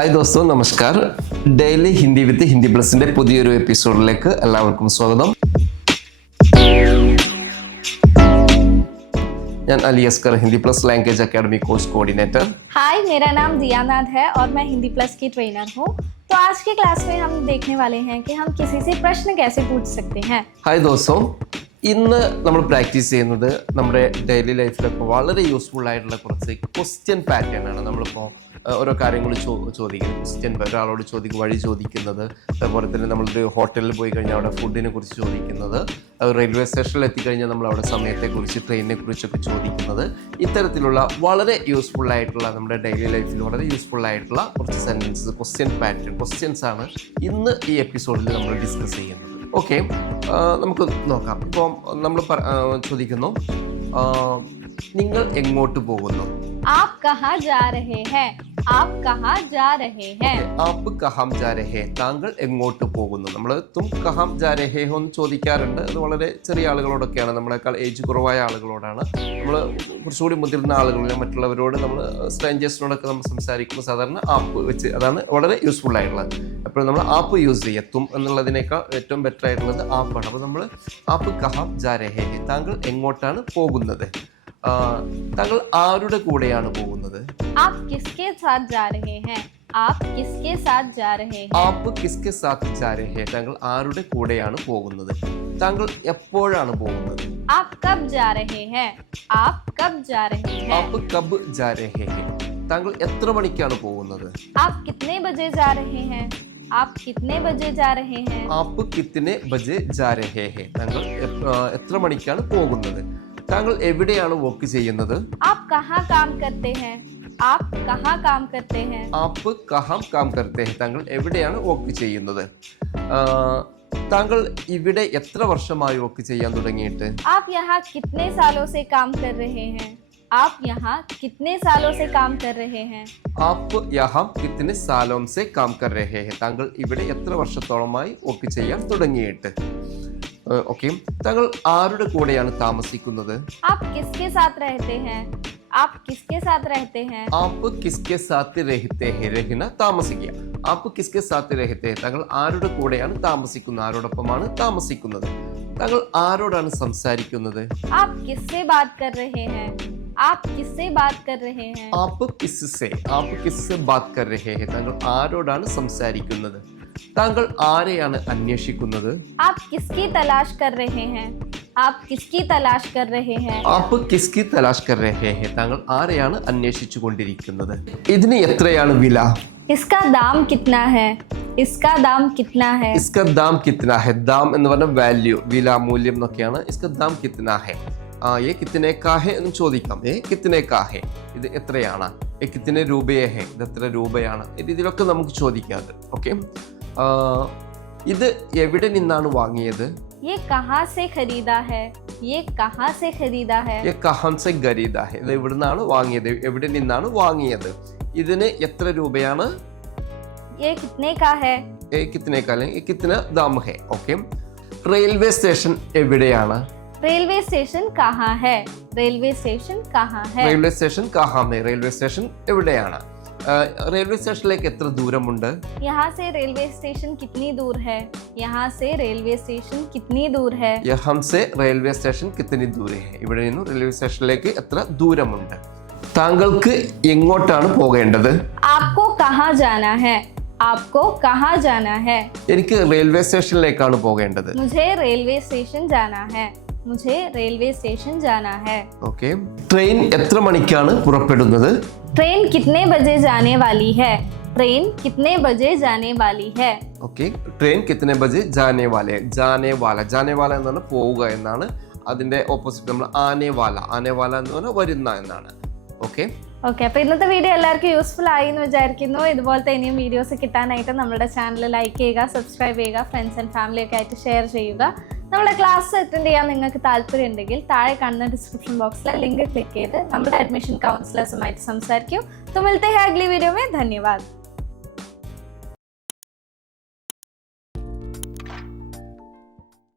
Hi ദോസ്തോ, നമസ്കാർ. Daily Hindi with Hindi പ്ലസിന്റെ പുതിയൊരു എപ്പിസോഡിലേക്ക് എല്ലാവർക്കും സ്വാഗതം. ഞാൻ Ali Askar, Hindi plus language academy course coordinator. Hi, मेरा नाम दियानाथ है और मैं हिंदी प्लस की ट्रेनर हूँ. तो आज की क्लास में हम देखने वाले हैं कि हम किसी से प्रश्न कैसे पूछ सकते हैं. ഹായ് ദോസ്തോ, ഇന്ന് നമ്മൾ പ്രാക്ടീസ് ചെയ്യുന്നത് നമ്മുടെ ഡെയിലി ലൈഫിലൊക്കെ വളരെ യൂസ്ഫുൾ ആയിട്ടുള്ള കുറച്ച് ക്വസ്റ്റ്യൻ പാറ്റേൺ ആണ്. നമ്മളിപ്പോൾ ഓരോ കാര്യങ്ങൾ ചോദിക്കുന്നത്, ക്വസ്റ്റ്യൻ ഒരാളോട് വഴി ചോദിക്കുന്നത്, അതുപോലെ തന്നെ നമ്മളൊരു ഹോട്ടലിൽ പോയി കഴിഞ്ഞാൽ അവിടെ ഫുഡിനെ കുറിച്ച് ചോദിക്കുന്നത്, റെയിൽവേ സ്റ്റേഷനിൽ എത്തിക്കഴിഞ്ഞാൽ നമ്മൾ അവിടെ സമയത്തെക്കുറിച്ച്, ട്രെയിനിനെ കുറിച്ചൊക്കെ ചോദിക്കുന്നത്, ഇത്തരത്തിലുള്ള വളരെ യൂസ്ഫുൾ ആയിട്ടുള്ള നമ്മുടെ ഡെയിലി ലൈഫിൽ വളരെ യൂസ്ഫുൾ ആയിട്ടുള്ള കുറച്ച് സെൻറ്റൻസസ്, ക്വസ്റ്റ്യൻസ് ആണ് ഇന്ന് ഈ എപ്പിസോഡിൽ നമ്മൾ ഡിസ്കസ് ചെയ്യുന്നത്. ഓക്കെ, നമുക്ക് നോക്കാം. ഇപ്പോൾ നമ്മൾ ചോദിക്കുന്നു, നിങ്ങൾ എങ്ങോട്ട് പോകുന്നു? आप कहाँ जा रहे हैं? आप कहाँ जा रहे हैं? ആപ്പ് കഹാം ജാ രഹേ, താങ്കൾ എങ്ങോട്ട് പോകുന്നു. നമ്മൾ തും കഹാം ജാ രഹേ ഹോ എന്ന് ചോദിക്കാറുണ്ട്. അത് വളരെ ചെറിയ ആളുകളോടൊക്കെയാണ്, നമ്മളെക്കാൾ ഏജ് കുറവായ ആളുകളോടാണ്. നമ്മൾ കുറച്ചുകൂടി മുതിർന്ന ആളുകളിൽ, മറ്റുള്ളവരോട്, നമ്മൾ സ്ട്രേഞ്ചേഴ്സിനോടൊക്കെ നമ്മൾ സംസാരിക്കുമ്പോൾ സാധാരണ ആപ്പ് വെച്ച്, അതാണ് വളരെ യൂസ്ഫുൾ ആയിട്ടുള്ളത്. എപ്പോഴും നമ്മൾ ആപ്പ് യൂസ് ചെയ്യുക. തും എന്നുള്ളതിനേക്കാൾ ഏറ്റവും ബെറ്റർ ആയിട്ടുള്ളത് ആപ്പാണ്. അപ്പോൾ നമ്മൾ ആപ്പ് കഹാം ജാ രഹേ, താങ്കൾ എങ്ങോട്ടാണ് പോകുന്നത്. താങ്കൾ ആരുടെ കൂടെയാണ് പോകുന്നത്? आप किसके साथ जा रहे हैं? आप किसके साथ जा रहे हैं? ആപ്പ് കിസ്കെ സാത്ത് ജാ രഹേ, താങ്കൾ ആരുടെ കൂടെയാണ് പോകുന്നത്. താങ്കൾ എപ്പോഴാണ് പോകുന്നത്? आप कब जा रहे हैं? आप कब जा रहे हैं? ആപ്പ് കബ് ജാ രഹേ ഹെ, താങ്കൾ എത്ര മണിക്കാണ് പോകുന്നത്? आप कितने बजे जा रहे हैं? आप कितने बजे जा रहे हैं? ആപ്പ് കിത്തനെ ബജെ ജാ രഹേ ഹെ, താങ്കൾ എത്ര മണിക്കാണ് പോകുന്നത്. താങ്കൾ എവിടെയാണ് വർക്ക് ചെയ്യുന്നത്? आप कहाँ काम करते हैं? आप कहाँ काम करते हैं? ആപ്പ് കഹാം കാം കർത്തേ ഹെ, താങ്കൾ എവിടെയാണ് വർക്ക് ചെയ്യുന്നത്. താങ്കൾ ഇവിടെ എത്ര വർഷമായി വർക്ക് ചെയ്യാൻ തുടങ്ങിയിട്ട്? आप यहाँ कितने सालों से काम कर रहे हैं? आप यहाँ कितने सालों से काम कर रहे हैं? ആപ്പ് യഹാം കിത്തനെ സാലോം സെ കാം കർ രഹേ ഹെ, താങ്കൾ ഇവിടെ എത്ര വർഷത്തോളമായി വർക്ക് ചെയ്യാൻ തുടങ്ങിയിട്ട്. ഓക്കെ, താങ്കൾ ആരുടെ കൂടെയാണ് താമസിക്കുന്നത്? आप किसके साथ रहते हैं? आप किसके साथ रहते हैं? ആപ്പ് കിസ്കെ സാത്ത് രഹിത്തേ ഹെ, രഹിന താമസിക്കുക. ആപ്പ് കിസ്കെ സാത്ത് രഹിത്തേ, താങ്കൾ ആരുടെ കൂടെയാണ് താമസിക്കുന്നത്, ആരോടൊപ്പമാണ് താമസിക്കുന്നത്. താങ്കൾ ആരോടാണ് സംസാരിക്കുന്നത്? आप किससे बात कर रहे हैं? आप किससे बात कर रहे हैं? ആപ്പ് കിസ്സെ ബാത് കർ രഹേ ഹെ, താങ്കൾ ആരോടാണ് സംസാരിക്കുന്നത്. താങ്കൾ ആരെയാണ് അന്വേഷിക്കുന്നത്? आप किसकी तलाश कर रहे हैं? आप किसकी तलाश कर रहे हैं? ആപ്പ് കിസ്കി തലാഷ് കർ രഹേ ഹെ, താങ്കൾ ആരെയാണ് അന്വേഷിച്ചു കൊണ്ടിരിക്കുന്നത്. ഇതിന് എത്രയാണ് വില? इसका दाम कितना है? इसका दाम कितना है? ഇസ്ക ദാം കിത്ന ഹെ, ദാം എന്ന് പറഞ്ഞ വാല്യൂ, വില, മൂല്യം എന്നൊക്കെയാണ്. ഇസ്ക ദാം കിത്ന ഹെ, ഏ കിത്തനെ കാ ഹെ എന്ന് ചോദിക്കാം. കിത്തനെ കാ ഹെ, ഇത് എത്രയാണ്. കിത്തനെ രൂപയെ ഹെ, ഇത് എത്ര രൂപയാണ്. ഇതിലൊക്കെ നമുക്ക് ചോദിക്കാതെ. ഓക്കെ, ഇത് എവിടെ നിന്നാണ് വാങ്ങിയത്? ये कहाँ से खरीदा है? ये कहाँ से खरीदा है? കഹാം സെ ഖരീദാ ഹെ, ഇത് എവിടെ നിന്നാണ് വാങ്ങിയത്, എവിടെ നിന്നാണ് വാങ്ങിയത്. ഇതിന് എത്ര രൂപയാണ്? ये कितने का है? കിത്തനെ കാ അല്ലെങ്കിൽ കിത്തന ദാം ഹെ. ഓക്കെ, റെയിൽവേ സ്റ്റേഷൻ എവിടെയാണ്? रेलवे स्टेशन कहाँ है? रेलवे स्टेशन कहाँ है? റെയിൽവേ സ്റ്റേഷൻ കഹാം ഹെ, റെയിൽവേ സ്റ്റേഷൻ എവിടെയാണ്. റെയിൽവേ സ്റ്റേഷനിലേക്ക് എത്ര ദൂരമുണ്ട്? यहाँ से रेलवे स्टेशन कितनी दूर है? यहाँ से रेलवे स्टेशन कितनी दूर है? യഹാം സെ റെയിൽവേ സ്റ്റേഷൻ കിത്തനി ദൂരെ ഹെ, ഇവിടെ നിന്നും റെയിൽവേ സ്റ്റേഷനിലേക്ക് എത്ര ദൂരമുണ്ട്. താങ്കൾക്ക് എങ്ങോട്ടാണ് പോകേണ്ടത്? आपको कहाँ जाना है? आपको कहाँ जाना है? എനിക്ക് റെയിൽവേ സ്റ്റേഷനിലേക്കാണ് പോകേണ്ടത്. मुझे रेलवे स्टेशन जाना है. मुझे रेलवे स्टेशन जाना है. ഓക്കെ, ട്രെയിൻ എത്ര മണിക്കാണ് പുറപ്പെടുന്നത്? ट्रेन कितने बजे जाने वाली है? ट्रेन कितने बजे जाने वाली है? ഓക്കെ, ട്രെയിൻ കിത്തനെ ബജെ ജാനെ വാല എന്ന് പറഞ്ഞാൽ പോവുക എന്നാണ്. അതിന്റെ ഓപ്പോസിറ്റ് നമ്മൾ ആനെ വാല എന്ന് പറഞ്ഞാൽ വരുന്ന എന്നാണ്. ഓക്കെ, ഓക്കെ, അപ്പോൾ ഇന്നത്തെ വീഡിയോ എല്ലാവർക്കും യൂസ്ഫുൾ ആയി എന്ന് വിചാരിക്കുന്നു. ഇതുപോലത്തെ ഇനിയും വീഡിയോസ് കിട്ടാനായിട്ട് നമ്മുടെ ചാനൽ ലൈക്ക് ചെയ്യുക, സബ്സ്ക്രൈബ് ചെയ്യുക, ഫ്രണ്ട്സ് ആൻഡ് ഫാമിലി ഒക്കെ ആയിട്ട് ഷെയർ ചെയ്യുക. നമ്മുടെ ക്ലാസ് അറ്റൻഡ് ചെയ്യാൻ നിങ്ങൾക്ക് താല്പര്യം ഉണ്ടെങ്കിൽ താഴെ കാണുന്ന ഡിസ്ക്രിപ്ഷൻ ബോക്സിലെ ലിങ്ക് ക്ലിക്ക് ചെയ്ത് നമ്മുടെ അഡ്മിഷൻ കൗൺസിലേഴ്സുമായിട്ട് സംസാരിക്കും. तो मिलते हैं अगली वीडियो में. धन्यवाद.